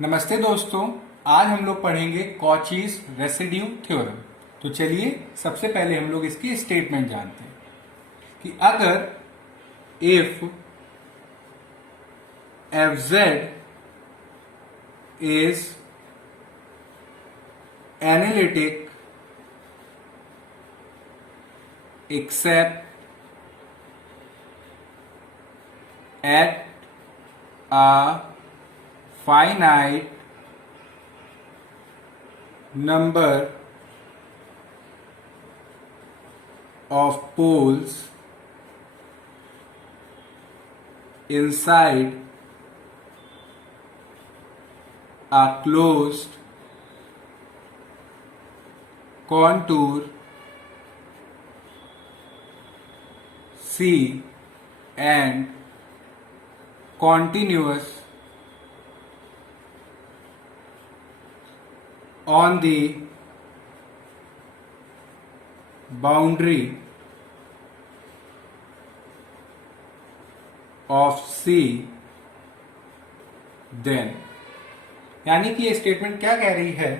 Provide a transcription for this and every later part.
नमस्ते दोस्तों। आज हम लोग पढ़ेंगे कॉचीज रेसिड्यू थ्योरम। तो चलिए सबसे पहले हम लोग इसकी स्टेटमेंट जानते हैं कि अगर if F Z is analytic accept eight a finite number of poles inside a closed contour C and continuous on the boundary of C, then यानी कि ये स्टेटमेंट क्या कह रही है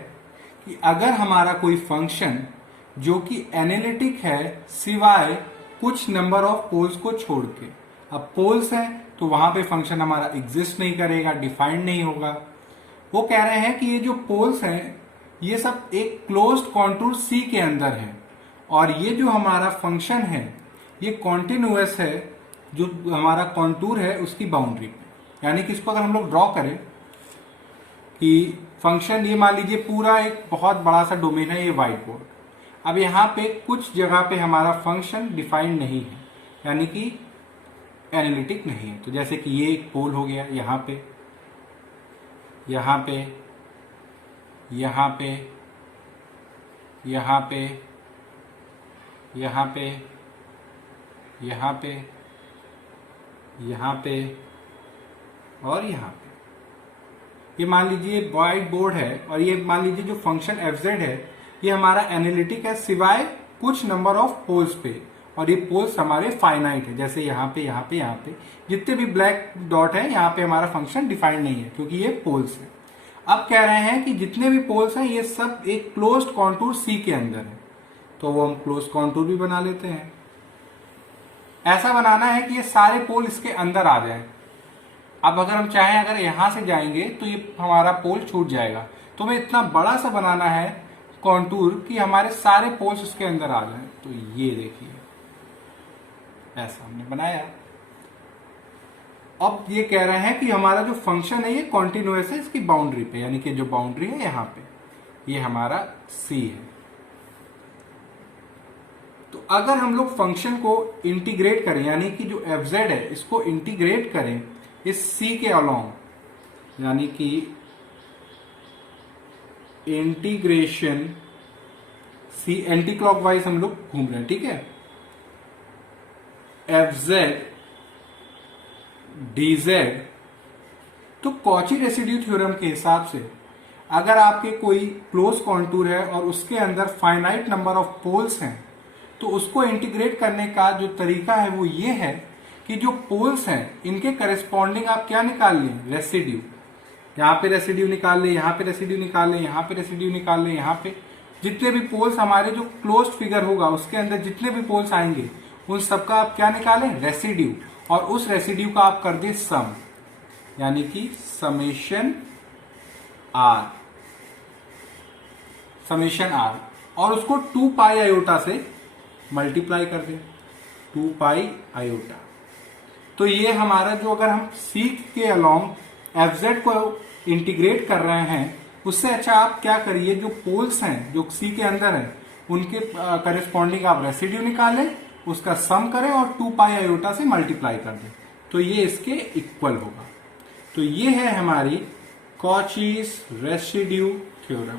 कि अगर हमारा कोई फंक्शन जो कि एनालिटिक है सिवाय कुछ नंबर ऑफ पोल्स को छोड़ के, अब पोल्स हैं तो वहां पे फंक्शन हमारा एग्जिस्ट नहीं करेगा, डिफाइंड नहीं होगा। वो कह रहे हैं कि ये जो पोल्स हैं ये सब एक क्लोज्ड कॉन्टूर सी के अंदर है और ये जो हमारा फंक्शन है ये कॉन्टिन्यूअस है जो हमारा कॉन्टूर है उसकी बाउंड्री पे। यानी कि इसको अगर हम लोग ड्रॉ करें कि फंक्शन, ये मान लीजिए पूरा एक बहुत बड़ा सा डोमेन है ये व्हाइट बोर्ड। अब यहाँ पे कुछ जगह पे हमारा फंक्शन डिफाइंड नहीं है यानी कि एनालिटिक नहीं है। तो जैसे कि ये एक पोल हो गया, यहाँ पे यहाँ पे यहाँ पे यहाँ पे यहाँ पे यहाँ पे यहाँ पे और यहाँ पे। ये मान लीजिए व्हाइट बोर्ड है और ये मान लीजिए जो फंक्शन एफ जेड है ये हमारा एनालिटिक है सिवाय कुछ नंबर ऑफ पोल्स पे, और ये पोल्स हमारे फाइनाइट है। जैसे यहाँ पे यहाँ पे यहाँ पे जितने भी ब्लैक डॉट है यहाँ पे हमारा फंक्शन डिफाइंड नहीं है क्योंकि ये पोल्स है। अब कह रहे हैं कि जितने भी पोल्स हैं ये सब एक क्लोज्ड कॉन्टूर सी के अंदर है, तो वो हम क्लोज्ड कॉन्टूर भी बना लेते हैं। ऐसा बनाना है कि ये सारे पोल इसके अंदर आ जाएं। अब अगर हम चाहें अगर यहां से जाएंगे तो ये हमारा पोल छूट जाएगा, तो हमें इतना बड़ा सा बनाना है कॉन्टूर कि हमारे सारे पोल्स उसके अंदर आ जाएं। तो ये देखिए ऐसा हमने बनाया। अब ये कह रहे हैं कि हमारा जो फंक्शन है ये कॉन्टिन्यूअस है इसकी बाउंड्री पे, यानी कि जो बाउंड्री है यहाँ पे ये हमारा सी है। तो अगर हम लोग फंक्शन को इंटीग्रेट करें यानी कि जो एफ जेड है इसको इंटीग्रेट करें इस सी के अलोंग, यानी कि इंटीग्रेशन सी एंटी क्लॉकवाइज हम लोग घूम रहे हैं, ठीक है। एफ जेड डी जेड, तो कॉची रेसिड्यू थ्योरम के हिसाब से अगर आपके कोई क्लोज कॉन्टूर है और उसके अंदर फाइनाइट नंबर ऑफ पोल्स हैं तो उसको इंटीग्रेट करने का जो तरीका है वो ये है कि जो पोल्स हैं इनके करस्पॉन्डिंग आप क्या निकाल लें, रेसिड्यू। यहाँ पे रेसिड्यू निकाल लें, यहाँ पे रेसिड्यू निकाल लें, यहाँ पे रेसिड्यू निकाल लें, यहाँ पे जितने भी पोल्स हमारे जो क्लोज्ड फिगर होगा उसके अंदर जितने भी पोल्स आएंगे उन सबका आप क्या निकालें, रेसिड्यू। और उस रेसिड्यू का आप कर दें सम, यानी कि समेशन आर, समेशन आर, और उसको 2 पाई आयोटा से मल्टीप्लाई कर दें, 2 पाई आयोटा। तो ये हमारा जो अगर हम सी के अलोंग एफ जेड को इंटीग्रेट कर रहे हैं उससे अच्छा आप क्या करिए, जो पोल्स हैं जो सी के अंदर हैं उनके करस्पॉन्डिंग आप रेसिड्यू निकालें, उसका सम करें और 2 पाई आयोटा से मल्टीप्लाई कर दें, तो ये इसके इक्वल होगा। तो ये है हमारी कॉचीज रेसिड्यू थ्योरम,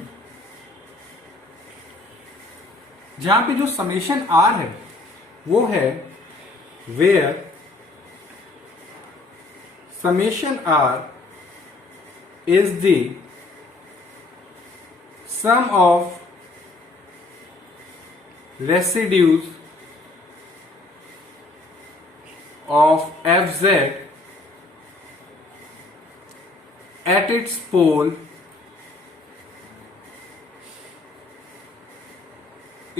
जहां पे जो समेशन आर है वो है where summation R is the sum of residues of fz at its pole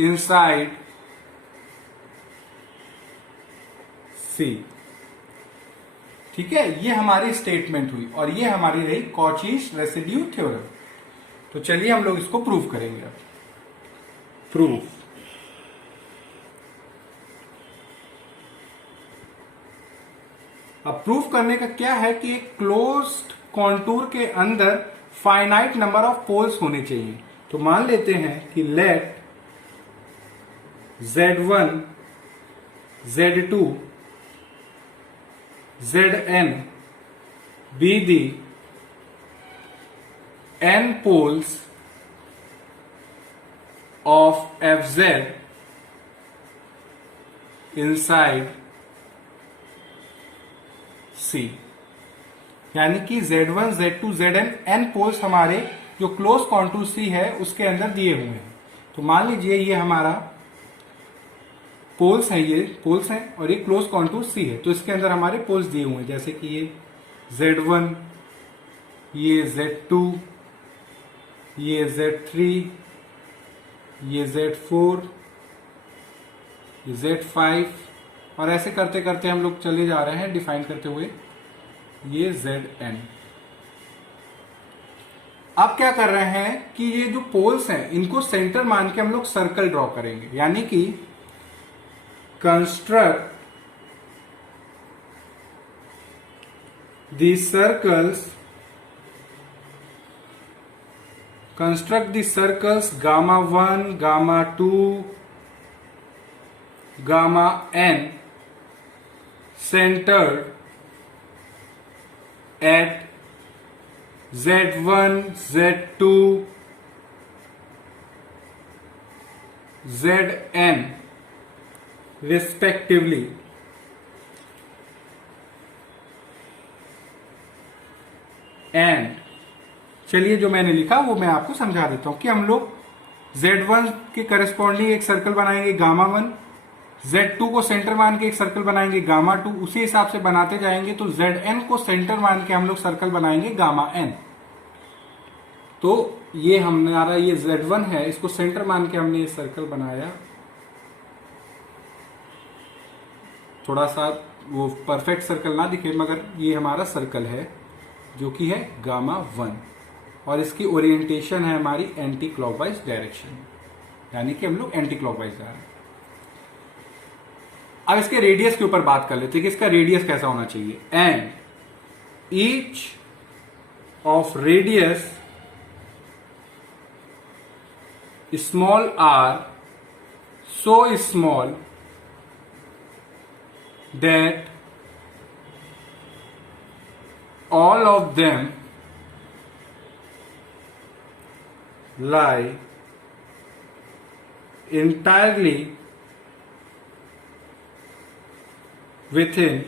inside C। ठीक है, ये हमारी स्टेटमेंट हुई और ये हमारी रही कॉचीज रेसिड्यू थ्योरम। तो चलिए हम लोग इसको प्रूव करेंगे। अब प्रूफ, अब प्रूफ करने का क्या है कि एक क्लोज्ड कॉन्टूर के अंदर फाइनाइट नंबर ऑफ पोल्स होने चाहिए। तो मान लेते हैं कि late Z1 Z2 Zn be the n poles of Fz inside C। यानी कि Z1 Z2 Zn n poles हमारे जो क्लोज कॉन्टूर C है उसके अंदर दिए हुए हैं। तो मान लीजिए ये हमारा पोल्स है, ये पोल्स हैं और ये क्लोज कॉन्टूर C है। तो इसके अंदर हमारे पोल्स दिए हुए हैं, जैसे कि ये Z1, ये Z2, ये Z3, ये Z4, ये Z5 और ऐसे करते करते हम लोग चले जा रहे हैं डिफाइन करते हुए ये Zn। अब क्या कर रहे हैं कि ये जो पोल्स हैं इनको सेंटर मान के हम लोग सर्कल ड्रॉ करेंगे, यानी कि construct the circles gamma 1, gamma 2, gamma n centered at Z1, Z2, Zn respectively। And चलिए जो मैंने लिखा वो मैं आपको समझा देता हूं कि हम लोग Z1 के करस्पॉन्डिंग एक सर्कल बनाएंगे गामा 1, Z2 को सेंटर मान के एक सर्कल बनाएंगे गामा 2, उसी हिसाब से बनाते जाएंगे। तो Zn को सेंटर मान के हम लोग सर्कल बनाएंगे गामा n। तो ये हमारा ये Z1 है, इसको सेंटर मान के हमने ये सर्कल बनाया। थोड़ा सा वो परफेक्ट सर्कल ना दिखे मगर ये हमारा सर्कल है जो कि है गामा 1 और इसकी ओरिएंटेशन है हमारी एंटी क्लॉकवाइज डायरेक्शन, यानी कि हम लोग एंटी क्लॉकवाइज जा रहे हैं। अब इसके रेडियस के ऊपर बात कर लेते हैं कि इसका रेडियस कैसा होना चाहिए। And each of radius small r so small that all of them lie entirely within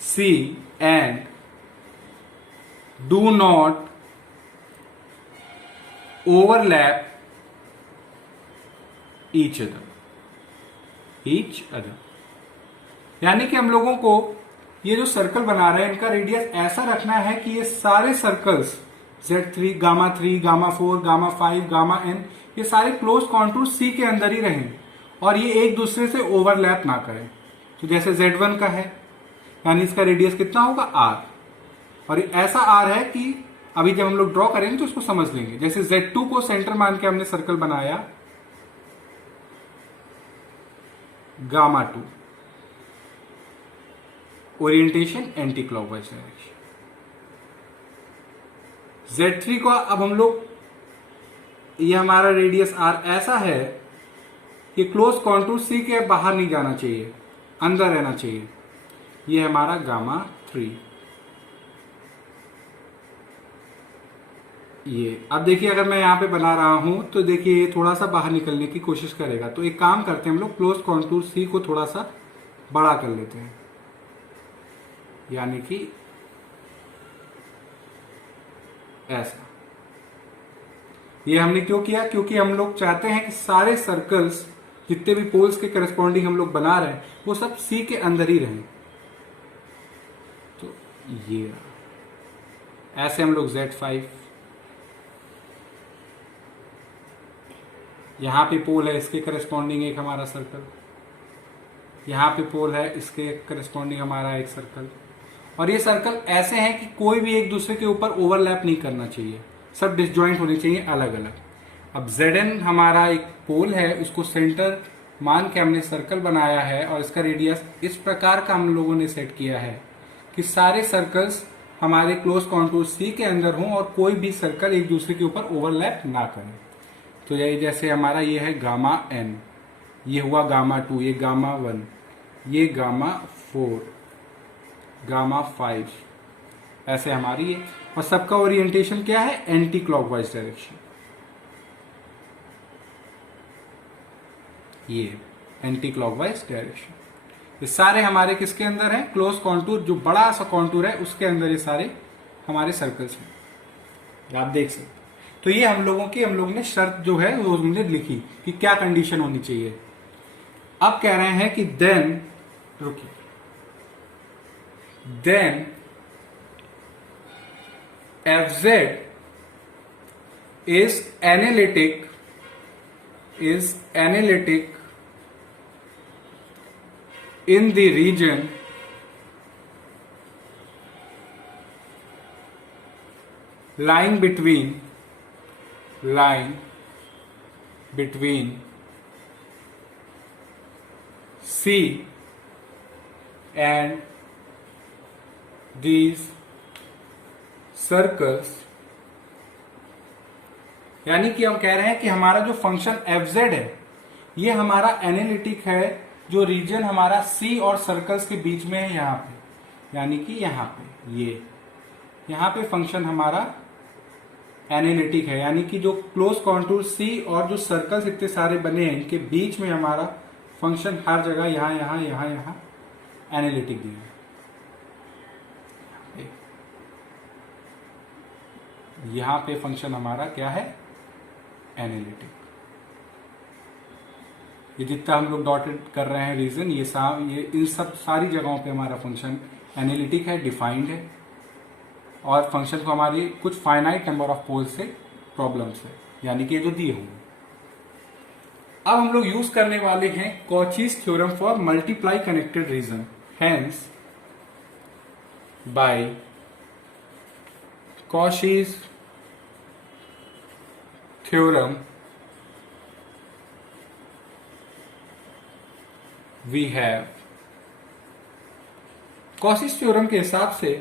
C and do not overlap each other। यानी कि हम लोगों को ये जो सर्कल बना रहे हैं इनका रेडियस ऐसा रखना है कि ये सारे circles Z3, gamma 3, gamma 4, gamma 5, gamma n ये सारे क्लोज कॉन्टूर C के अंदर ही रहें और ये एक दूसरे से ओवरलैप ना करें। तो जैसे Z1 का है यानी इसका रेडियस कितना होगा r, और ये ऐसा r है कि अभी जब हम लोग ड्रॉ करेंगे तो इसको समझ लेंगे। जैसे Z2 को सेंटर मान के हमने सर्कल बनाया gamma 2, orientation anti clockwise direction. Z3 को अब हम लोग, ये हमारा रेडियस r ऐसा है कि क्लोज कॉन्टूर C के बाहर नहीं जाना चाहिए, अंदर रहना चाहिए। ये हमारा गामा 3। ये अब देखिए अगर मैं यहां पे बना रहा हूं तो देखिए ये थोड़ा सा बाहर निकलने की कोशिश करेगा। तो एक काम करते हैं हम लोग क्लोज कॉन्टूर C को थोड़ा सा बड़ा कर लेते हैं, यानी कि ऐसा। ये हमने क्यों किया? क्योंकि हम लोग चाहते हैं कि सारे सर्कल्स जितने भी पोल्स के करस्पॉन्डिंग हम लोग बना रहे हैं वो सब C के अंदर ही रहें। तो ये ऐसे हम लोग Z5, यहाँ पे पोल है, इसके करस्पॉन्डिंग एक हमारा सर्कल, यहाँ पे पोल है, इसके करस्पॉन्डिंग हमारा एक सर्कल। और ये सर्कल ऐसे हैं कि कोई भी एक दूसरे के ऊपर ओवरलैप नहीं करना चाहिए, सब डिसजॉइंट होने चाहिए अलग अलग। अब Zn हमारा एक पोल है, उसको सेंटर मान के हमने सर्कल बनाया है और इसका रेडियस इस प्रकार का हम लोगों ने सेट किया है कि सारे सर्कल्स हमारे क्लोज कॉन्टूर C के अंदर हों और कोई भी सर्कल एक दूसरे के ऊपर ओवरलैप ना करें। तो यही जैसे हमारा ये है गामा n, ये हुआ गामा 2, ये गामा 1, ये गामा 4, गामा 5, ऐसे हमारी ये। और सबका ओरिएंटेशन क्या है? Anti clockwise direction. ये एंटी क्लॉकवाइज डायरेक्शन। ये सारे हमारे किसके अंदर है? क्लोज कॉन्टूर, जो बड़ा सा कॉन्टूर है उसके अंदर ये सारे हमारे सर्कल्स हैं, आप देख सकते। तो ये हम लोगों ने शर्त जो है वो हमने लिखी कि क्या कंडीशन होनी चाहिए। अब कह रहे हैं कि देन, रुकिए, then Fz is analytic in the region lying between C and these circles. यानी कि हम कह रहे हैं कि हमारा जो फंक्शन Fz है ये हमारा एनालिटिक है, जो रीजन हमारा C और सर्कल्स के बीच में है यहाँ पे, यानी कि यहाँ पे ये यहाँ पे फंक्शन हमारा एनालिटिक है, यानी कि जो क्लोज कॉन्टूर C और जो सर्कल्स इतने सारे बने हैं इनके बीच में हमारा फंक्शन हर जगह यहाँ यहाँ यहाँ यहाँ एनालिटिक दिया है। यहां पे फंक्शन हमारा क्या है? एनालिटिक। ये जितना हम लोग डॉटेड कर रहे हैं रीजन, ये इन सब सारी जगहों पे हमारा फंक्शन एनालिटिक है, डिफाइंड है, और फंक्शन को हमारी कुछ फाइनाइट नंबर ऑफ पोल से प्रॉब्लम्स है, यानी कि ये जो दिए होंगे। अब हम लोग यूज करने वाले हैं Cauchy's theorem for multiply connected region. Hence by Cauchy's theorem we have, Cauchy's theorem के हिसाब से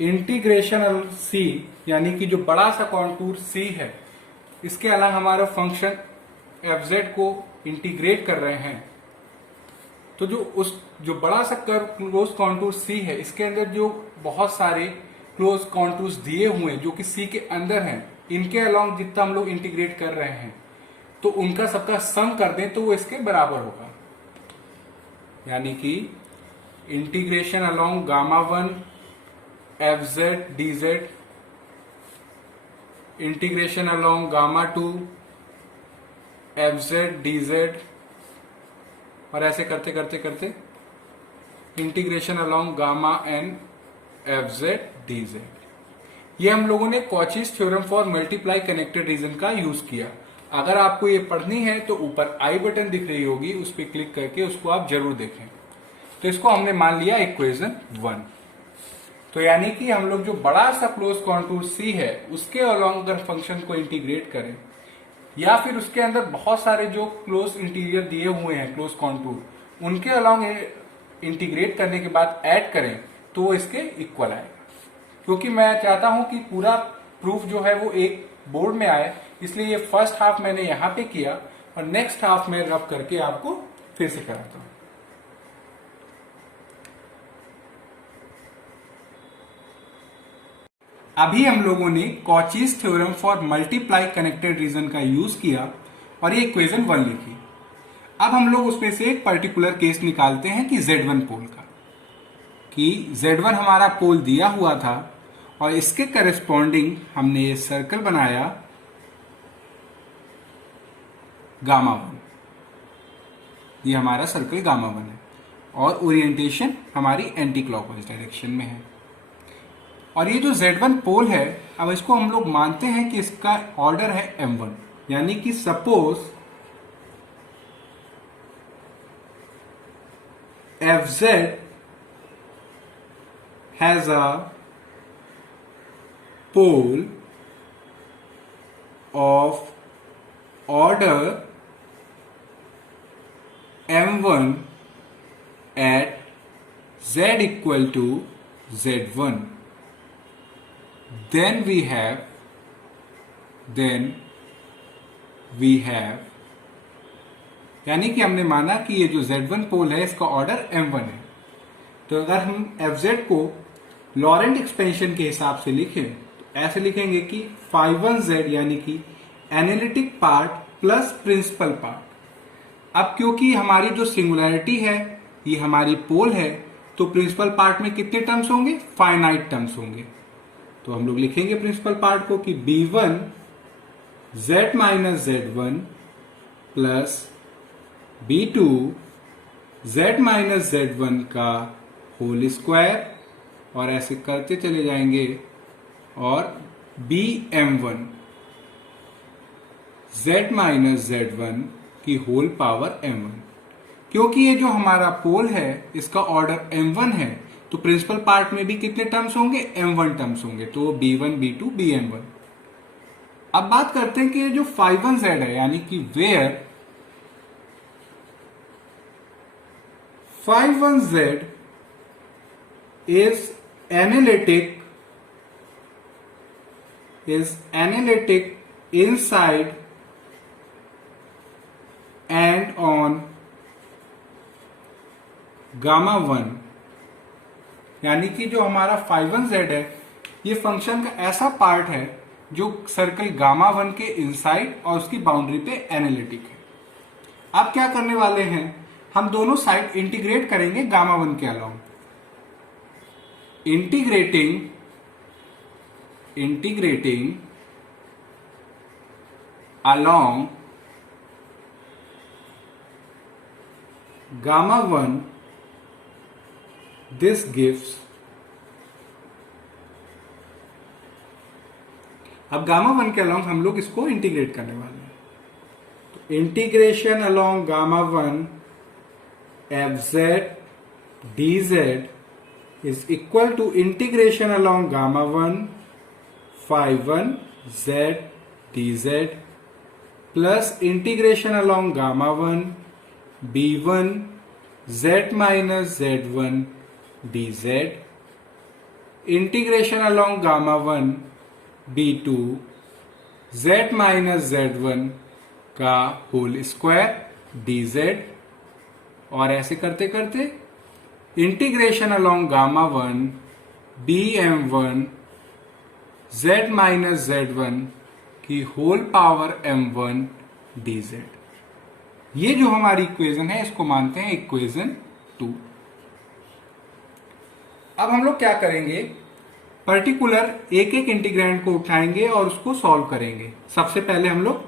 इंटीग्रेशन C, यानी कि जो बड़ा सा कॉन्टूर C है इसके अलावा हमारा फंक्शन Fz को इंटीग्रेट कर रहे हैं, तो जो बड़ा सा क्लोज कॉन्टूर C है इसके अंदर जो बहुत सारे क्लोज कॉन्टूर्स दिए हुए हैं जो कि C के अंदर हैं, इनके अलोंग जितना हम लोग इंटीग्रेट कर रहे हैं तो उनका सबका सम कर दें तो वो इसके बराबर होगा। यानी कि integration along gamma 1 Fz dz, integration along gamma 2 Fz dz, और ऐसे करते करते करते integration along gamma n Fz dz। ये हम लोगों ने Cauchy's theorem for multiply connected region का यूज किया। अगर आपको ये पढ़नी है तो ऊपर आई बटन दिख रही होगी, उस पर क्लिक करके उसको आप जरूर देखें। तो इसको हमने मान लिया इक्वेशन 1। तो यानी कि हम लोग जो बड़ा सा क्लोज कॉन्टूर C है उसके अलोंग अगर फंक्शन को इंटीग्रेट करें, या फिर उसके अंदर बहुत सारे जो क्लोज इंटीरियर दिए हुए हैं क्लोज कॉन्टूर, उनके अलोंग इंटीग्रेट करने के बाद ऐड करें तो वो इसके इक्वल आएगा। क्योंकि मैं चाहता हूं कि पूरा प्रूफ जो है वो एक बोर्ड में आए, इसलिए ये फर्स्ट हाफ मैंने यहां पे किया और नेक्स्ट हाफ में रफ करके आपको फिर से कराता हूं। अभी हम लोगों ने Cauchy's theorem for multiply connected region का यूज किया और ये इक्वेशन 1 लिखी। अब हम लोग उसमें से एक पर्टिकुलर केस निकालते हैं कि Z1 पोल का, कि Z1 हमारा पोल दिया हुआ था और इसके करस्पॉन्डिंग हमने ये सर्कल बनाया गामा 1, ये हमारा सर्कल गामा 1 है। और ओरिएंटेशन हमारी एंटी क्लॉकवाइज डायरेक्शन में है। और ये जो Z1 पोल है, अब इसको हम लोग मानते हैं कि इसका ऑर्डर है M1, यानी कि suppose FZ has a pole of order M1 at Z equal to Z1. Then we have यानी कि हमने माना कि ये जो Z1 पोल है इसका ऑर्डर M1 है। तो अगर हम FZ को लॉरेंट एक्सपेंशन के हिसाब से लिखें तो ऐसे लिखेंगे कि phi1Z यानी कि analytic part plus principal part. अब क्योंकि हमारी जो सिंगुलैरिटी है ये हमारी पोल है, तो प्रिंसिपल पार्ट में कितने टर्म्स होंगे? फाइनाइट टर्म्स होंगे। तो हम लोग लिखेंगे प्रिंसिपल पार्ट को कि B1 Z minus Z1 plus B2 Z minus Z1 का होल स्क्वायर, और ऐसे करते चले जाएंगे, और BM1 Z माइनस Z1 की होल पावर M1। क्योंकि ये जो हमारा पोल है इसका ऑर्डर M1 है, तो प्रिंसिपल पार्ट में भी कितने टर्म्स होंगे? M1 टर्म्स होंगे। तो B1 B2 BM1। अब बात करते हैं कि ये जो phi1Z है, यानी कि where phi1Z is analytic inside and on gamma 1, यानी कि जो हमारा phi1Z है ये फंक्शन का ऐसा पार्ट है जो सर्कल गामा 1 के इनसाइड और उसकी बाउंड्री पे एनालिटिक है। अब क्या करने वाले हैं, हम दोनों साइड इंटीग्रेट करेंगे गामा 1 के along. Integrating along gamma 1, this gives, अब गामा 1 के अलोंग हम लोग इसको इंटीग्रेट करने वाले हैं। तो integration along gamma 1 FZ dZ is equal to integration along gamma 1 phi1 Z dZ plus integration along gamma 1 B1 Z minus Z1 dZ, integration along gamma 1 B2 Z minus Z1 का whole square dZ, और ऐसे करते करते integration along gamma 1 BM1 Z minus Z1 की whole power M1 dZ। ये जो हमारी equation है इसको मानते हैं इक्वेशन 2। अब हम लोग क्या करेंगे, पर्टिकुलर एक एक इंटीग्रैंड को उठाएंगे और उसको सॉल्व करेंगे। सबसे पहले हम लोग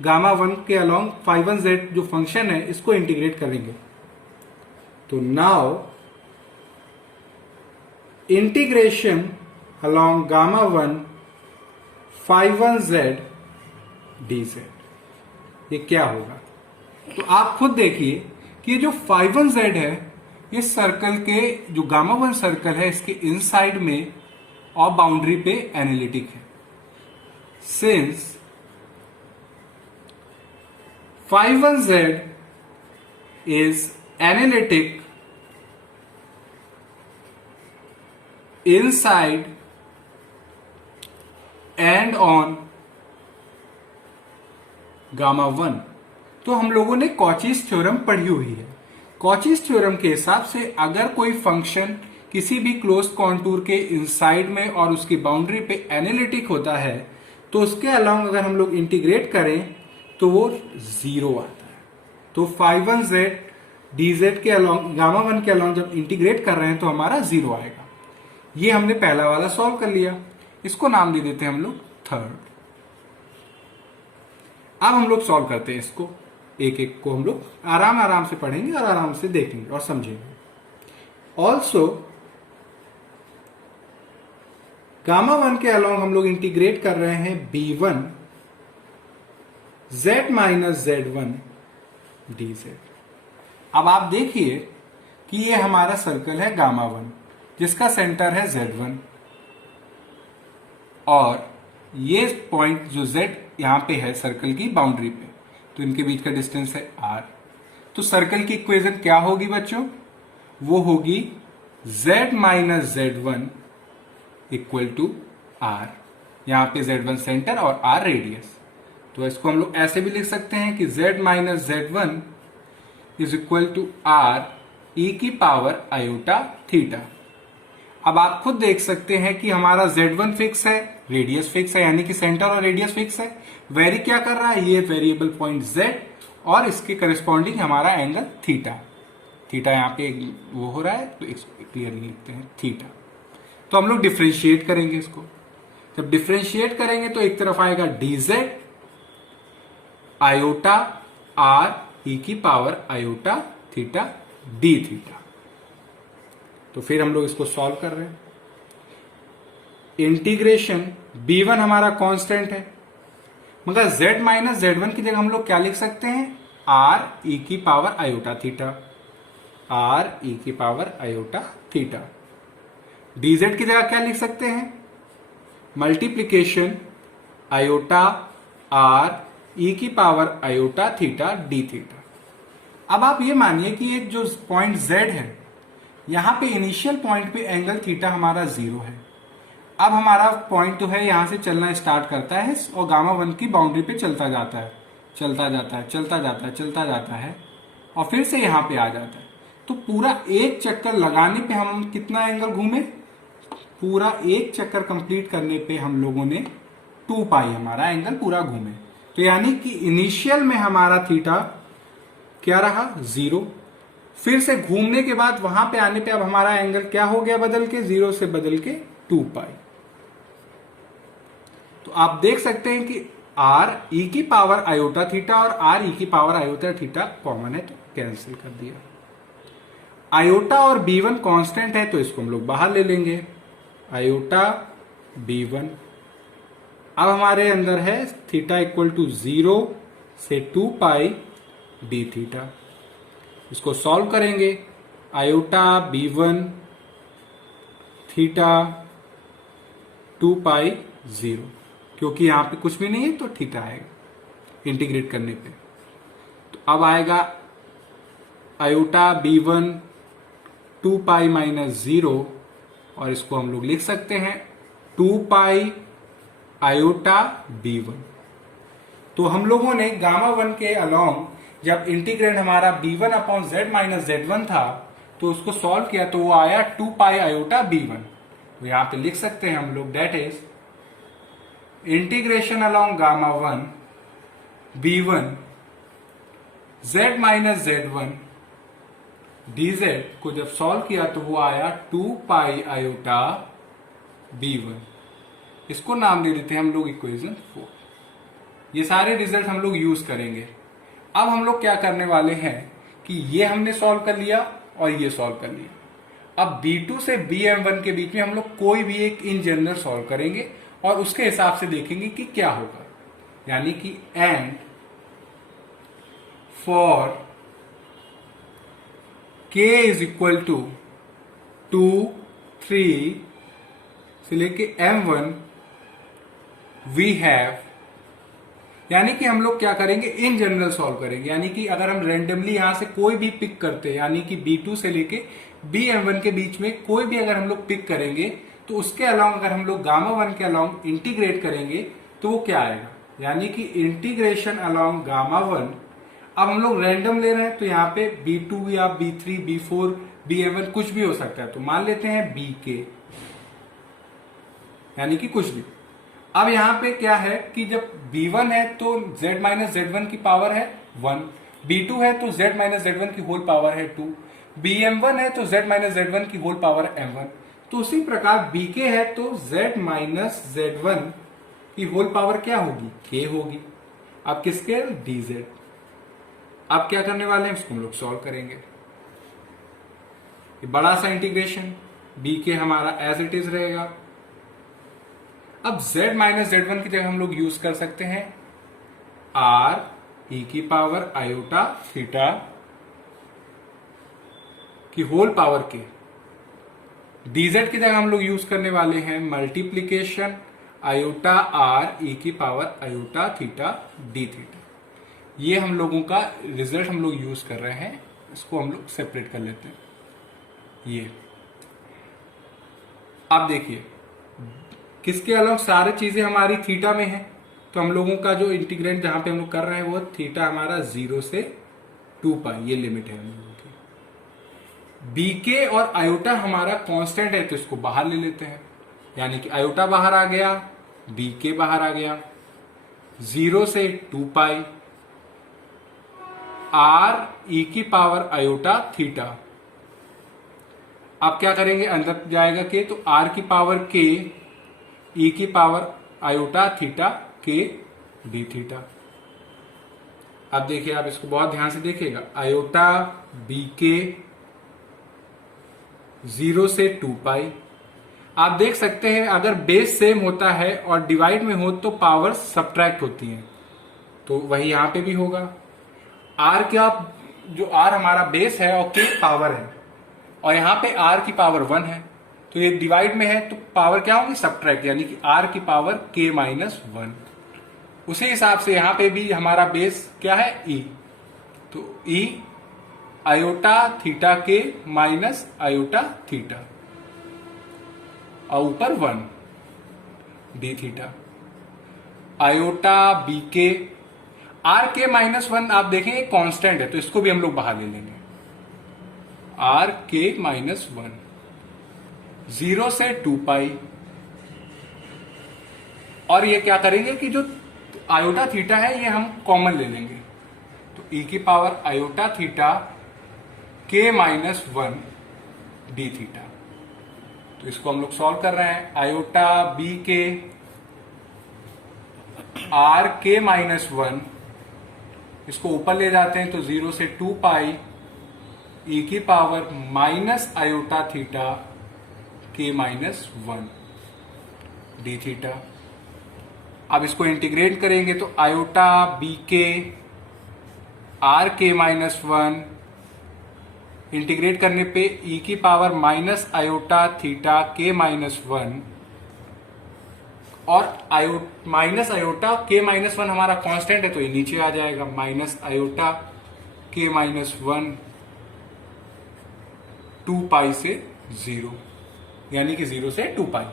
गामा 1 के अलोंग phi1Z जो फंक्शन है इसको इंटीग्रेट करेंगे। तो now integration along gamma 1 phi1Z dZ, ये क्या होगा? तो आप खुद देखिए कि ये जो phi1Z है ये सर्कल के जो गामा 1 सर्कल है इसके इनसाइड में और बाउंड्री पे एनालिटिक है। Since phi1Z is analytic inside and on gamma 1, तो हम लोगों ने कॉचीज थ्योरम पढ़ी हुई है। कॉचीज थ्योरम के हिसाब से अगर कोई फंक्शन किसी भी क्लोज कॉन्टूर के इनसाइड में और उसकी बाउंड्री पे एनालिटिक होता है तो उसके अलोंग अगर हम लोग इंटीग्रेट करें तो वो 0 आता है। तो phi1Z dZ के अलोंग गामा 1 के अलोंग जब इंटीग्रेट कर रहे हैं तो हमारा 0 आएगा। ये हमने पहला वाला सॉल्व कर लिया, इसको नाम दे देते हैं हम लोग थर्ड। अब हम लोग सॉल्व करते हैं इसको, एक एक को हम लोग आराम आराम से पढ़ेंगे और आराम से देखेंगे और समझेंगे। ऑल्सो गामा वन के अलोंग हम लोग इंटीग्रेट कर रहे हैं B1 z minus Z1 dz। अब आप देखिए कि ये हमारा सर्कल है गामा वन जिसका सेंटर है Z1 और ये पॉइंट जो Z यहां पे है सर्कल की बाउंड्री पे, तो इनके बीच का डिस्टेंस है r। तो सर्कल की इक्वेशन क्या होगी बच्चों? वो होगी z minus Z1 equal to r। यहां पे Z1 सेंटर और r रेडियस, तो इसको हम लोग ऐसे भी लिख सकते हैं कि z minus Z1 is equal to r e की पावर आयोटा थीटा। अब आप खुद देख सकते हैं कि हमारा Z1 फिक्स है, रेडियस फिक्स है, यानी कि सेंटर और रेडियस फिक्स है। वेरी क्या कर रहा है? ये वेरिएबल पॉइंट Z और इसके करस्पॉन्डिंग हमारा एंगल थीटा। थीटा यहाँ पे वो हो रहा है, तो इसको क्लियरली लिखते हैं थीटा। तो हम लोग डिफ्रेंशिएट करेंगे इसको। जब डिफ्रेंशिएट करेंगे तो एक तरफ आएगा dz आयोटा r e की power iota theta D theta. तो फिर हम लोग इसको सॉल्व कर रहे हैं। इंटीग्रेशन b1 हमारा कांस्टेंट है, मगर z माइनस Z1 की जगह हम लोग क्या लिख सकते हैं? r e की power iota theta, r e की पावर आयोटा थीटा। dz की जगह क्या लिख सकते हैं? मल्टीप्लीकेशन आयोटा r e की power iota theta D theta. अब आप ये मानिए कि एक जो पॉइंट z है, यहां पे इनिशियल पॉइंट पे एंगल थीटा हमारा 0 है। अब हमारा पॉइंट तो है यहां से चलना स्टार्ट करता है और गामा वन की बाउंड्री पे चलता जाता है, चलता जाता है, चलता जाता है, चलता जाता है और फिर से यहां पे आ जाता है। तो पूरा एक चक्कर लगाने पे हम कितना एंगल घूमे? पूरा एक चक्कर कंप्लीट करने पे हम लोगों ने 2 पाई हमारा एंगल पूरा घूमे। तो यानी कि इनिशियल में हमारा थीटा क्या रहा? 0। फिर से घूमने के बाद वहां पे आने पे अब हमारा एंगल क्या हो गया? बदल के 0 से बदल के 2 पाई। तो आप देख सकते हैं कि r e की पावर आयोटा थीटा और r e की पावर आयोटा थीटा कॉमन है, तो कैंसिल कर दिया। आयोटा और b1 कांस्टेंट है, तो इसको हम लोग बाहर ले लेंगे, आयोटा b1। अब हमारे अंदर है थीटा इक्वल टू 0 से 2 पाई डी थीटा। इसको सॉल्व करेंगे, आयोटा b1 थीटा 2 पाई 0, क्योंकि यहां पे कुछ भी नहीं है तो थीटा आएगा इंटीग्रेट करने पे। तो अब आएगा आयोटा b1 2 पाई माइनस 0 और इसको हम लोग लिख सकते हैं 2 पाई आयोटा b1। तो हम लोगों ने गामा वन के अलोंग जब इंटीग्रेंड हमारा b1 upon z minus Z1 था तो उसको सॉल्व किया तो वो आया 2 पाई आयोटा b1। तो यहां पे लिख सकते हैं हम लोग that is integration along gamma one b1 z minus Z1 dz को जब सॉल्व किया तो वो आया 2 पाई आयोटा b1। इसको नाम दे देते हैं हम लोग इक्वेशन 4। ये सारे रिजल्ट हम लोग यूज करेंगे। अब हम लोग क्या करने वाले हैं कि ये हमने सॉल्व कर लिया और ये सॉल्व कर लिया। अब B2 से BM1 के बीच में हम लोग कोई भी एक इन जनरल सॉल्व करेंगे और उसके हिसाब से देखेंगे कि क्या होगा। यानी कि and for k is equal to 2 3 से लेके M1 वी हैव, यानी कि हम लोग क्या करेंगे? इन जनरल सॉल्व करेंगे। यानी कि अगर हम रेंडमली यहां से कोई भी पिक करते हैं, यानी कि B2 से लेके BM1 के बीच में कोई भी अगर हम लोग पिक करेंगे तो उसके अलावा अगर हम लोग गामा वन के अलाउंग इंटीग्रेट करेंगे तो वो क्या आएगा? यानी कि इंटीग्रेशन अलाउंग गामा वन। अब हम लोग रैंडम ले रहे हैं तो यहाँ पे B2 या B3 B4 BM1 कुछ भी हो सकता है, तो मान लेते हैं BK, यानी कि कुछ भी। अब यहां पे क्या है कि जब b1 है तो z माइनस Z1 की पावर है 1, b2 है तो z माइनस Z1 की होल पावर है 2, bm1 है तो z माइनस Z1 की होल पावर है m1। तो उसी प्रकार bk है तो z माइनस Z1 की होल पावर क्या होगी? k होगी। अब किसके? dz। अब क्या करने वाले हैं? इसको हम लोग सॉल्व करेंगे। ये बड़ा सा इंटीग्रेशन, बी के हमारा एज इट इज रहेगा। अब z माइनस z1 की जगह हम लोग यूज कर सकते हैं r e की पावर आयोटा थीटा की होल पावर के। dz की जगह हम लोग यूज करने वाले हैं मल्टीप्लीकेशन आयोटा r e की power iota theta D theta. ये हम लोगों का रिजल्ट हम लोग यूज कर रहे हैं, इसको हम लोग सेपरेट कर लेते हैं। ये आप देखिए किसके अलग सारी चीजें हमारी थीटा में है, तो हम लोगों का जो इंटीग्रेंट जहां पे हम लोग कर रहे हैं वो थीटा हमारा 0 से 2 पाई, ये लिमिट है हम लोगों की। बीके और आयोटा हमारा कांस्टेंट है, तो इसको बाहर ले लेते हैं, यानी कि आयोटा बाहर आ गया, बीके बाहर आ गया, 0 से 2 पाई आर ई की पावर आयोटा थीटा। आप क्या करेंगे, अंदर जाएगा के, तो आर की पावर के ई की पावर आयोटा थीटा के डी थीटा। अब देखिए, आप इसको बहुत ध्यान से देखिएगा, आयोटा बी के 0 से 2 पाई। आप देख सकते हैं अगर बेस सेम होता है और डिवाइड में हो तो पावर सब्ट्रैक्ट होती हैं, तो वही यहां पे भी होगा। आर क्या, जो आर हमारा बेस है और के पावर है, और यहां पे आर की पावर 1 है, तो ये डिवाइड में है तो पावर क्या होगी, सब्ट्रैक्ट, यानी कि आर की पावर के माइनस 1। उसी हिसाब से यहां पे भी हमारा बेस क्या है, ई, तो ई आयोटा थीटा के माइनस आयोटा थीटा और ऊपर 1 डी थीटा। आयोटा बी के आर के माइनस 1 आप देखेंगे कांस्टेंट है, तो इसको भी हम लोग बाहर ले लेंगे, आर के माइनस 1, 0 से 2 पाई। और ये क्या करेंगे कि जो आयोटा थीटा है ये हम कॉमन ले लेंगे, तो ई की पावर आयोटा थीटा के माइनस 1 डी थीटा। तो इसको हम लोग सॉल्व कर रहे हैं, आयोटा बी के आर के माइनस 1, इसको ऊपर ले जाते हैं तो 0 से 2 पाई ई की पावर माइनस आयोटा थीटा के माइनस 1 डी थीटा। अब इसको इंटीग्रेट करेंगे तो आयोटा बी के आर के माइनस 1 इंटीग्रेट करने पे ई की पावर माइनस आयोटा थीटा के माइनस 1, और माइनस आयोटा के माइनस 1 हमारा कांस्टेंट है, तो ये नीचे आ जाएगा, माइनस आयोटा के माइनस 1 2 पाई से 0, यानी कि 0 से 2 पाई।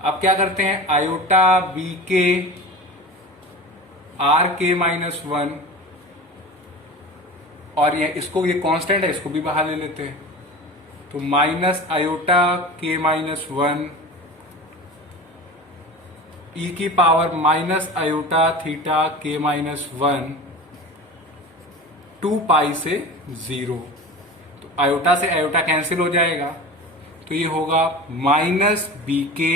अब क्या करते हैं, आयोटा बी के आर के माइनस 1, और ये इसको, ये कांस्टेंट है, इसको भी बाहर ले लेते हैं, तो माइनस आयोटा के माइनस 1 ई की पावर माइनस आयोटा थीटा के माइनस 1 2 पाई से 0, तो आयोटा से आयोटा कैंसिल हो जाएगा, तो ये होगा माइनस बी के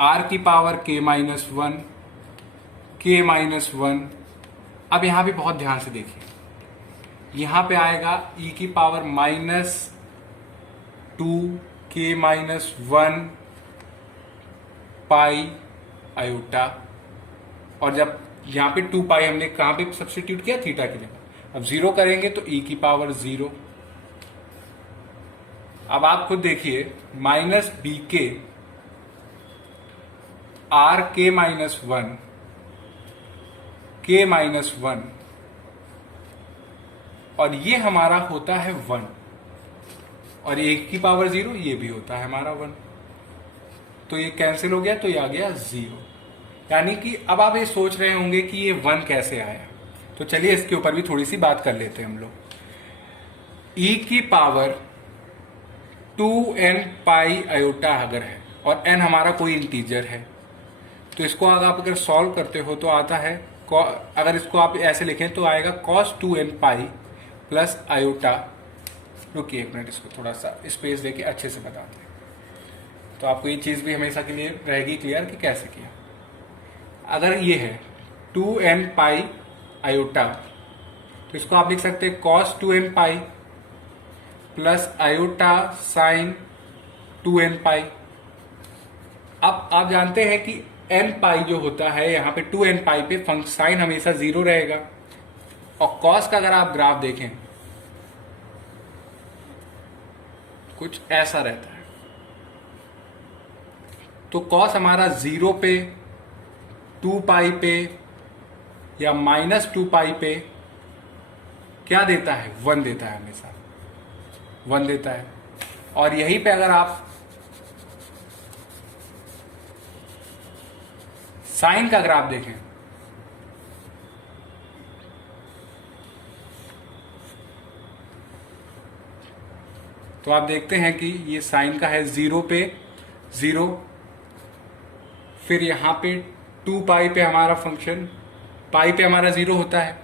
आर की पावर के माइनस 1 के माइनस 1। अब यहां भी बहुत ध्यान से देखिए, यहां पे आएगा ई की पावर माइनस 2 के माइनस 1 पाई आयोटा, और जब यहां पे 2 पाई हमने कहां पे सब्स्टिट्यूट किया, थीटा की जगह। अब 0 करेंगे तो ई की पावर 0। अब आप खुद देखिए, माइनस बी के आर के माइनस 1 के माइनस 1, और ये हमारा होता है 1, और एक की पावर 0 ये भी होता है हमारा 1, तो ये कैंसिल हो गया, तो ये आ गया 0। यानी कि अब आप ये सोच रहे होंगे कि ये 1 कैसे आया, तो चलिए इसके ऊपर भी थोड़ी सी बात कर लेते हैं हम लोग। ई की पावर 2n पाई आयोटा अगर है, और n हमारा कोई इंटीजर है, तो इसको आप अगर सॉल्व करते हो तो आता है, अगर इसको आप ऐसे लिखें तो आएगा cos 2n pi plus iota. रुकिए एक मिनट, इसको थोड़ा सा स्पेस देके अच्छे से बताते हैं, तो आपको ये चीज़ भी हमेशा के लिए रहेगी क्लियर कि कैसे किया। अगर ये है 2n पाई आयोटा, तो इसको आप लिख सकते हैं cos 2n pi plus iota sine 2n पाई। अब आप जानते हैं कि n पाई जो होता है यहाँ पे 2n पाई पे फंक्शन साइन हमेशा 0 रहेगा। और कॉस का अगर आप ग्राफ देखें कुछ ऐसा रहता है। तो कॉस हमारा 0 पे, 2 पाई पे या -2 पाई पे क्या देता है? 1 देता है, हमेशा 1 देता है। और यहीं पे अगर आप साइन का ग्राफ देखें तो आप देखते हैं कि ये साइन का है 0 पे 0, फिर यहां पे 2 पाई पे हमारा फंक्शन, पाई पे हमारा 0 होता है,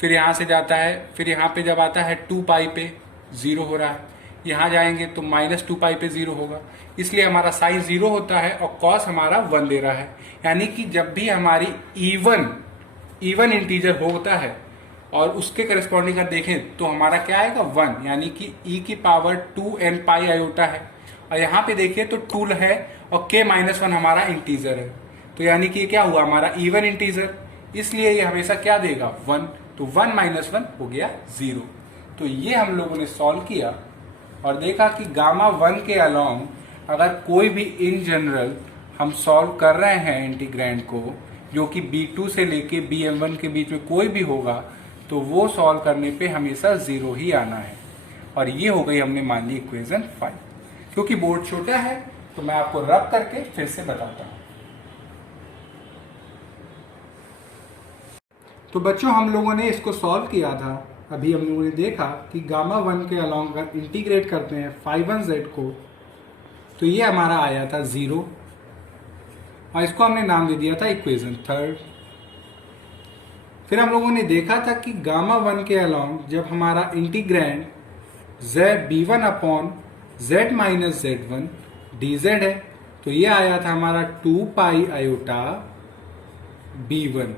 फिर यहां से जाता है, फिर यहां पे जब आता है 2 पाई पे 0 हो रहा है, यहां जाएंगे तो -2 पाई पे 0 होगा, इसलिए हमारा साइन 0 होता है और कॉस हमारा 1 दे रहा है। यानी कि जब भी हमारी इवन इंटीजर होता है और उसके करस्पॉन्डिंग अगर देखें तो हमारा क्या आएगा? 1, यानी कि e की पावर 2n पाई आयोटा है। और यहाँ पे देखिए तो 2 है और k-1 हमारा इंटीजर है, तो यानी कि ये क्या हुआ? हमारा इवन इंटीजर, इसलिए ये हमेशा क्या देगा? 1। तो 1 - 1 हो गया 0। तो ये हम लोगों ने सॉल्व किया और देखा कि गामा 1 के अलोंग अगर कोई भी इन जनरल हम सॉल्व कर रहे हैं इंटीग्रैंड को, जो कि b2 से लेके bm1 के बीच में कोई भी होगा, तो वो सॉल्व करने पे हमेशा 0 ही आना है। और ये हो गई हमने मान ली इक्वेशन 5। क्योंकि बोर्ड छोटा है तो मैं आपको रब करके फिर से बताता हूं। तो बच्चों हम लोगों ने इसको सॉल्व किया था। अभी हम लोगों ने देखा कि गामा 1 के अलोंग अगर इंटीग्रेट करते हैं 5(1)z को तो ये हमारा आया था 0 और इसको हमने नाम दे दिया था इक्वेशन 3। फिर हम लोगों ने देखा था कि गामा 1 के अलोंग जब हमारा integrand b1 upon z minus z1 dz है तो ये आया था हमारा 2 पाई आयोटा b1,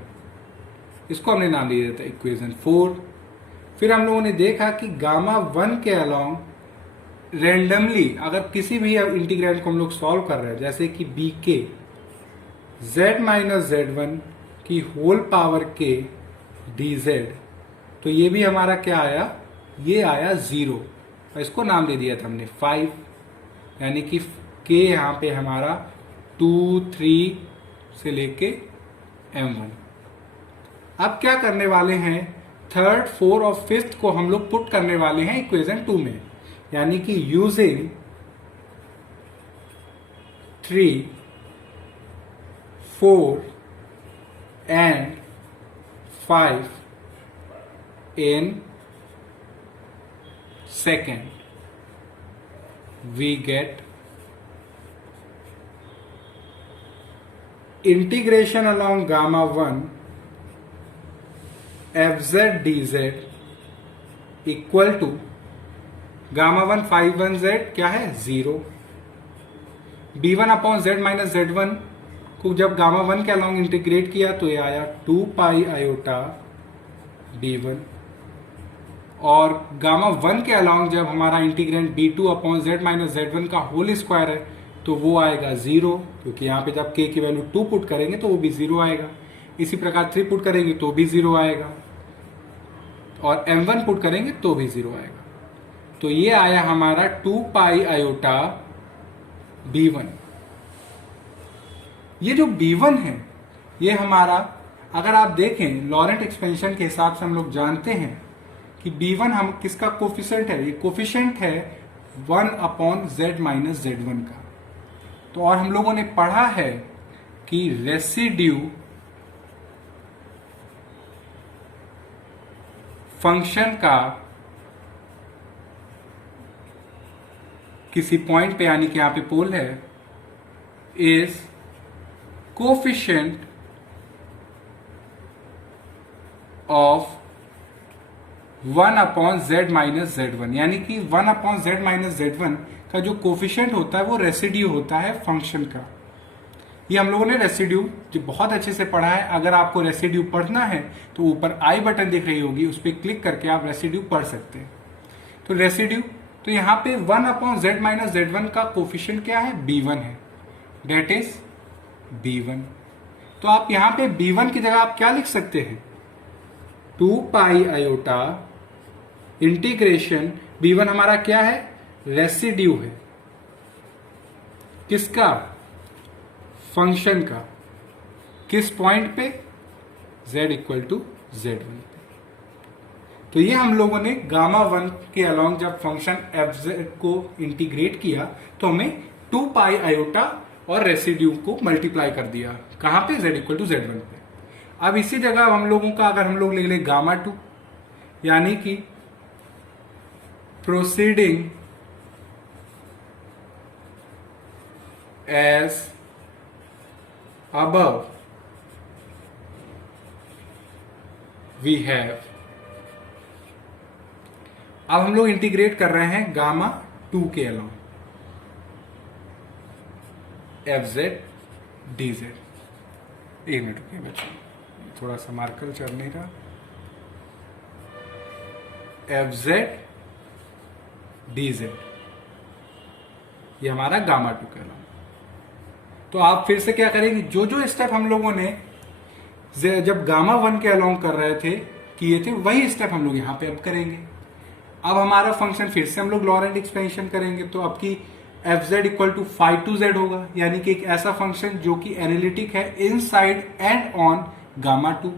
इसको हमने नाम दे दिया था इक्वेशन 4। फिर हम लोगों ने देखा कि गामा 1 के अलोंग रेंडमली अगर किसी भी इंटीग्रैंड को हम लोग सॉल्व कर रहे हैं, जैसे कि बी के z माइनस z1 की होल पावर के dz, तो ये भी हमारा क्या आया? ये आया 0 और इसको नाम दे दिया था हमने 5, यानी कि k यहाँ पे हमारा 2, 3 से लेके m1। अब क्या करने वाले हैं? 3rd, 4th और 5th को हम लोग पुट करने वाले हैं इक्वेशन 2 में, यानी कि using 3, 4 and 5 in second we get integration along gamma 1 fz dz equal to gamma 1 5(1)z क्या है? 0। b1 upon z minus z1 को जब गामा 1 के अलोंग इंटीग्रेट किया तो ये आया 2 पाई आयोटा b1, और गामा 1 के अलोंग जब हमारा integrand b2 upon z minus z1 का होल स्क्वायर है तो वो आएगा 0, क्योंकि यहाँ पे जब k की वैल्यू 2 पुट करेंगे तो वो भी 0 आएगा। इसी प्रकार 3 पुट करेंगे तो भी 0 आएगा और m1 पुट करेंगे तो भी 0 आएगा। तो ये आया हमारा 2 पाई आयोटा b1। ये जो b1 है ये हमारा, अगर आप देखें लॉरेंट एक्सपेंशन के हिसाब से हम लोग जानते हैं कि b1 हम किसका कोफिशिएंट है? ये कोफिशिएंट है 1 अपॉन z माइनस z1 का। तो और हम लोगों ने पढ़ा है कि रेसिड्यू फंक्शन का किसी पॉइंट पे, यानी कि यहां पे पोल है, is coefficient of 1 upon z minus z1, यानी कि 1 अपॉन z माइनस z1 का जो कोफिशिएंट होता है वो रेसिड्यू होता है फंक्शन का। ये हम लोगों ने रेसिड्यू जो बहुत अच्छे से पढ़ा है। अगर आपको रेसिड्यू पढ़ना है तो ऊपर आई बटन दिख रही होगी, उस पर क्लिक करके आप रेसिड्यू पढ़ सकते हैं। तो रेसिड्यू तो यहाँ पे 1/z माइनस z1 का कोफिशिएंट क्या है, b1 है, डेट इज b1। तो आप यहाँ पे b1 की जगह आप क्या लिख सकते हैं, 2 पाई आयोटा इंटीग्रेशन, b1 हमारा क्या है, रेसिड्यू है किसका, फंक्शन का, किस पॉइंट पे, z इक्वल टू z1 पे। तो ये हम लोगों ने गामा 1 के अलोंग जब फंक्शन fz को इंटीग्रेट किया तो हमें 2 पाई आयोटा और रेसिड्यू को मल्टीप्लाई कर दिया, कहां पे, z इक्वल टू z1 पे। अब इसी जगह हम लोगों का अगर हम लोग ले लें गामा 2, यानी कि proceeding as above we have, अब हम लोग इंटीग्रेट कर रहे हैं गामा 2 के अलोंग fz dz। एक मिनट रुकिए बच्चों, थोड़ा सा मार्कर चल नहीं रहा, fz dz ये हमारा गामा 2 के अलोंग। तो आप फिर से क्या करेंगे, जो जो स्टेप हम लोगों ने जब गामा 1 के अलोंग कर रहे थे किए थे, वही स्टेप हम लोग यहां पे अब करेंगे। अब हमारा फंक्शन फिर से हम लोग लॉरेंट एक्सपेंशन करेंगे, तो आपकी fz इक्वल टू 5/2z होगा, यानी कि एक ऐसा फंक्शन जो कि एनालिटिक है इनसाइड एंड ऑन गामा 2।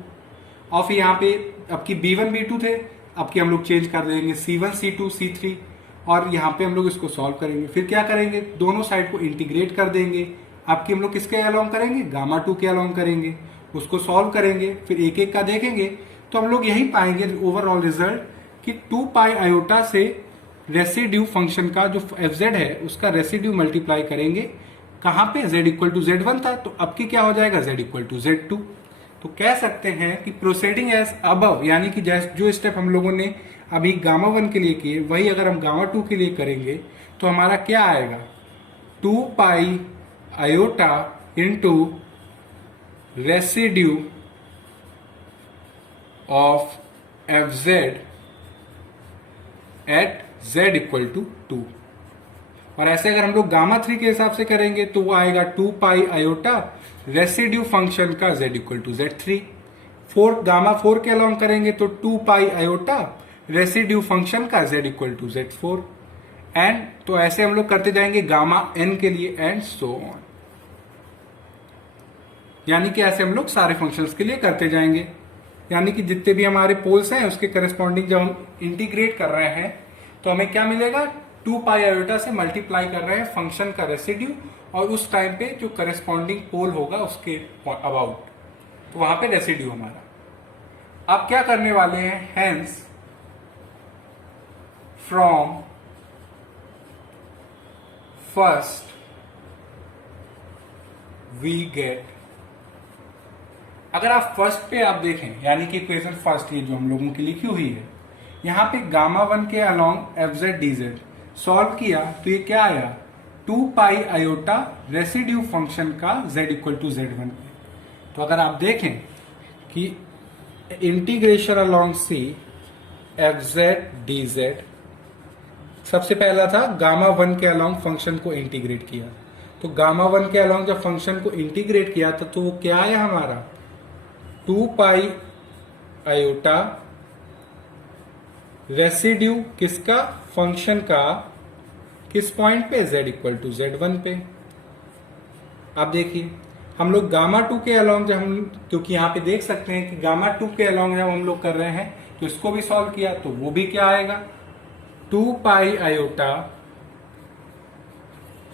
और फिर यहाँ पे आपकी b1 b2 थे, अब की हम लोग चेंज कर देंगे c1 c2 c3, और यहाँ पे हम लोग इसको सॉल्व करेंगे। फिर क्या करेंगे, दोनों साइड को इंटीग्रेट कर देंगे, आपकी हम लोग किसके अलोंग करेंगे, गामा 2 के अलोंग करेंगे, उसको सॉल्व करेंगे, फिर एक एक का देखेंगे। तो हम लोग यही पाएंगे ओवरऑल रिजल्ट कि 2 पाई आयोटा से रेसिड्यू फंक्शन का जो fz है उसका रेसिड्यू मल्टीप्लाई करेंगे, कहां पे, z इक्वल टू z1 था, तो अब की क्या हो जाएगा, z इक्वल टू z2। तो कह सकते हैं कि प्रोसीडिंग एज अबव, यानी कि जो स्टेप हम लोगों ने अभी गामा 1 के लिए किए वही अगर हम गामा 2 के लिए करेंगे तो हमारा क्या आएगा, 2 pi iota into residue of fz at z equal to 2। और ऐसे अगर हम लोग गामा 3 के हिसाब से करेंगे तो वो आएगा 2 पाई आयोटा रेसिड्यू फंक्शन का z equal to z3। Gamma 4 के अलोंग करेंगे तो 2 पाई आयोटा रेसिड्यू फंक्शन का z equal to z4। And तो ऐसे हम लोग करते जाएंगे गामा n के लिए एंड सो ऑन, यानी कि ऐसे हम लोग सारे फंक्शंस के लिए करते जाएंगे। यानी कि जितने भी हमारे पोल्स हैं उसके करस्पॉन्डिंग जब हम इंटीग्रेट कर रहे हैं तो हमें क्या मिलेगा, 2 पाई आयोटा से मल्टीप्लाई कर रहे हैं फंक्शन का रेसिड्यू, और उस टाइम पे जो करस्पॉन्डिंग पोल होगा उसके अबाउट, तो वहां पे रेसिड्यू हमारा। अब क्या करने वाले हैं, hence from first we get, अगर आप फर्स्ट पे आप देखें, यानी कि इक्वेशन फर्स्ट ये जो हम लोगों की लिखी हुई है, यहां पे गामा 1 के अलोंग fz dz सॉल्व किया तो ये क्या आया, 2 पाई आयोटा रेसिड्यू फंक्शन का z इक्वल टू z1। तो अगर आप देखें कि इंटीग्रेशन अलोंग सी fz dz, सबसे पहला था गामा 1 के अलोंग फंक्शन को इंटीग्रेट किया, तो गामा 1 के अलोंग जब फंक्शन को इंटीग्रेट किया था तो वो क्या आया हमारा, 2 पाई आयोटा रेसिड्यू किसका, फंक्शन का, किस पॉइंट पे, z इक्वल टू z1 पे। अब देखिए हम लोग गामा 2 के अलोंग जब हम, क्योंकि यहां पे देख सकते हैं कि गामा 2 के अलोंग जब हम लोग कर रहे हैं तो इसको भी सॉल्व किया तो वो भी क्या आएगा, 2 पाई आयोटा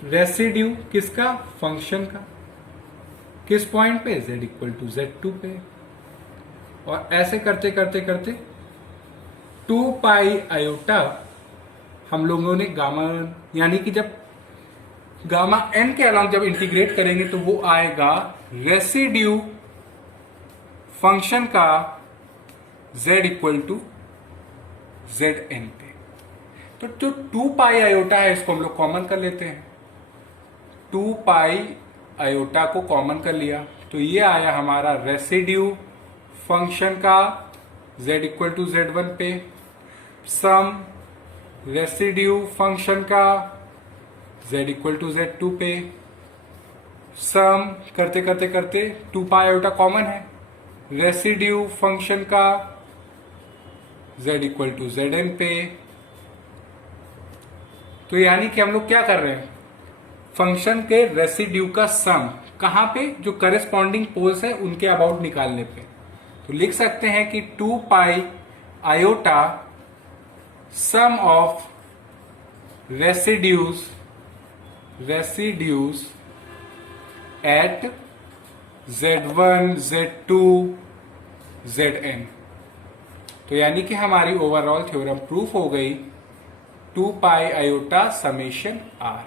रेसिड्यू किसका, फंक्शन का, किस पॉइंट पे, z इक्वल टू z2 पे। और ऐसे करते करते करते 2 पाई आयोटा हम लोगों ने गामा, यानी कि जब गामा n के अलाउंग जब इंटीग्रेट करेंगे तो वो आएगा रेसिड्यू फंक्शन का z इक्वल टू zn पे। तो जो 2 पाई आयोटा है इसको हम लोग कॉमन कर लेते हैं, 2 पाई आयोटा को कॉमन कर लिया तो ये आया हमारा रेसिड्यू फंक्शन का z इक्वल टू z1 पे, सम रेसिड्यू फंक्शन का z इक्वल टू Z2 पे सम करते करते करते 2 पाई आयोटा कॉमन है, रेसिड्यू फंक्शन का z इक्वल टू Zn पे। तो यानी कि हम लोग क्या कर रहे हैं, फंक्शन के रेसिड्यू का सम कहां पे, जो करेस्पॉन्डिंग पोल्स है उनके अबाउट निकालने पे। तो लिख सकते हैं कि 2 pi iota sum of residues at Z1 Z2 Zn। तो यानी कि हमारी ओवरऑल थ्योरम प्रूफ हो गई 2 pi iota summation or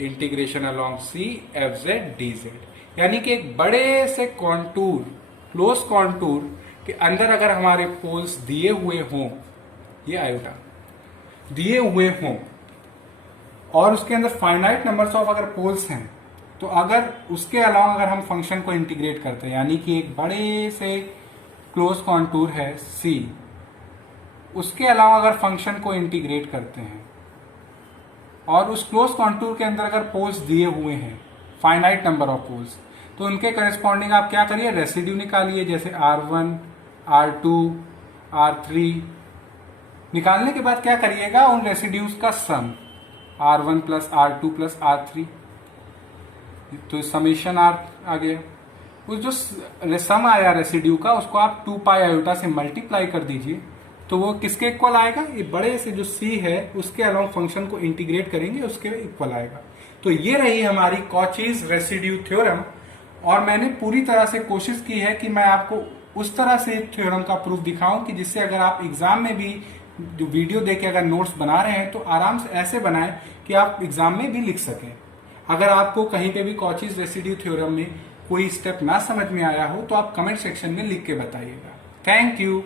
integration along C FZ dz। यानी कि एक बड़े से कॉन्टूर, क्लोज कॉन्टूर के अंदर अगर हमारे पोल्स दिए हुए हों, ये आयोटा दिए हुए हों और उसके अंदर फाइनाइट नंबर्स ऑफ अगर पोल्स हैं, तो अगर उसके अलावा अगर हम फंक्शन को इंटीग्रेट करते हैं, यानी कि एक बड़े से क्लोज कॉन्टूर है C, उसके अलावा अगर फंक्शन को इंटीग्रेट करते हैं और उस क्लोज कॉन्टूर के अंदर अगर पोल्स दिए हुए हैं, फाइनाइट नंबर ऑफ पोल्स, तो उनके करस्पॉन्डिंग आप क्या करिए, रेसिड्यू निकालिए। जैसे R1 R2 R3 निकालने के बाद क्या करिएगा, उन रेसिड्यूज का सम R1 plus R2 plus R3, तो समेशन R आ गया। उस जो सम आया रेसिड्यू का, उसको आप 2 पाई आयोटा से मल्टीप्लाई कर दीजिए, तो वो किसके इक्वल आएगा, ये बड़े से जो C है उसके अलावा फंक्शन को इंटीग्रेट करेंगे उसके इक्वल आएगा। तो ये रही हमारी कॉचीज रेसिड्यू थ्योरम, और मैंने पूरी तरह से कोशिश की है कि मैं आपको उस तरह से थ्योरम का प्रूफ दिखाऊं कि जिससे अगर आप एग्जाम में भी जो वीडियो देख के अगर नोट्स बना रहे हैं तो आराम से ऐसे बनाएं कि आप एग्जाम में भी लिख सकें। अगर आपको कहीं पे भी कॉचीज रेसिड्यू थ्योरम में कोई स्टेप ना समझ में आया हो तो आप कमेंट सेक्शन में लिख के बताइएगा। Thank you.